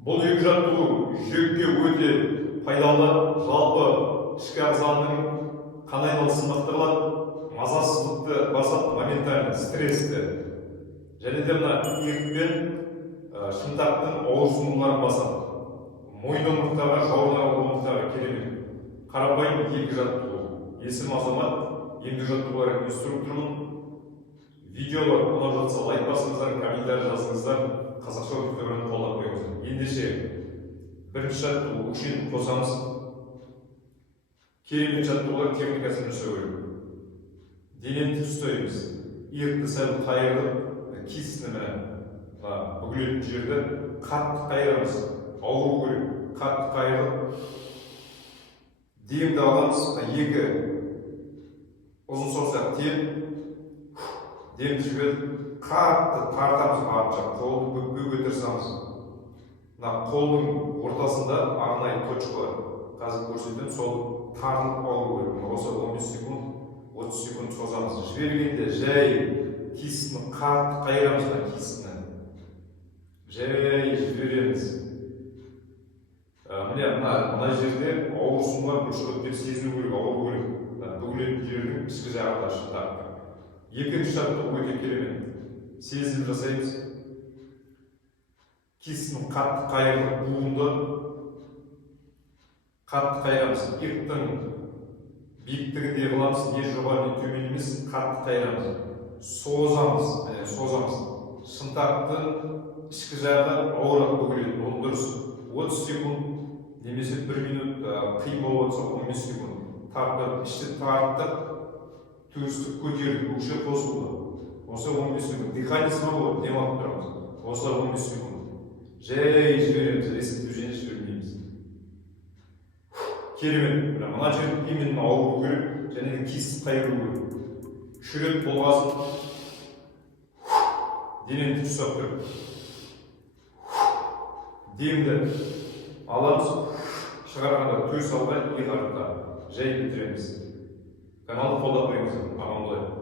Бұл екі жаттығу жүрекке өте пайдалы, жалпы ішкі ағзаның қан айналысын мықтырылады, мазасыздықты басады, моментальный стрессті. Және де мына иық пен шынтақтың ауырсынуларын басады. Мойын омыртқаға, жауырын омыртқаға керемет. Қарапайым екі жаттығу. Есім Азамат, емдік жаттығулар инструктормын. Видеолар ұнап жатса лайк басыңыздар, комментарий жазыңыздар, қазақша өтіп қолдап қойыңыздар. Ендеше бірінші жаттығу үшін қосамыз. Керемет жаттығулар техникасын жасау керек. Денені тік ұстаймыз. Иықты сәл қайырып, кисіні бүгілетін жерді қатты қайырамыз. Ауыру керек. Қатты қайырып. Демді аламыз. Екі ұзын сорсақ тем. Демді жіберіп, қатты тартамыз артынша. Қолды бүкпеуге тырысамыз. Қолдың ортасында арнайы точка бар. Қазір көрсетемін, сол тартылып алу керек. Осы 15 секунд, 30 секунд созамыз. Жібергенде жай кисіні қатты қайырамыз кисіні. Жай жібереміз. Мына жерде ауырсынуға бұлшық еттер сезіну керек, ауыру керек. Бүгілетін жердің ішкі жағында шынтақта. Екінші жаттығу өте керемет. Сезім жасаймыз. Кисінің қатты қайырып буынды қатты қайырамыз. Иықтың биіктігінде қыламыз, не жоғары не төмен емес, қатты қайырамыз. Созамыз. Шынтақтың ішкі жағы ауырақ бүгіледі. Ол дұрыс. 30 секунд немесе 1 минут қиын болып отса 15 секунд. Тартып, ішті тартып, төстік көтеріп, өкше қосылды. Осы 15 секунд. Дыхание снова демалып тұрамыз. Осы 15 секунд. Жай жібереміз, резкий движение жібермейміз. Керемет. Мына жер именно ауыру керек, және де киіз қайыру керек. Үш рет болғасын. Денені тік ұстап тұрып. Демді аламыз, шығарғанда төс алға, иық артқа. Жай бітіреміз. Каналды қолдап қойыңыздар. Аман болайық.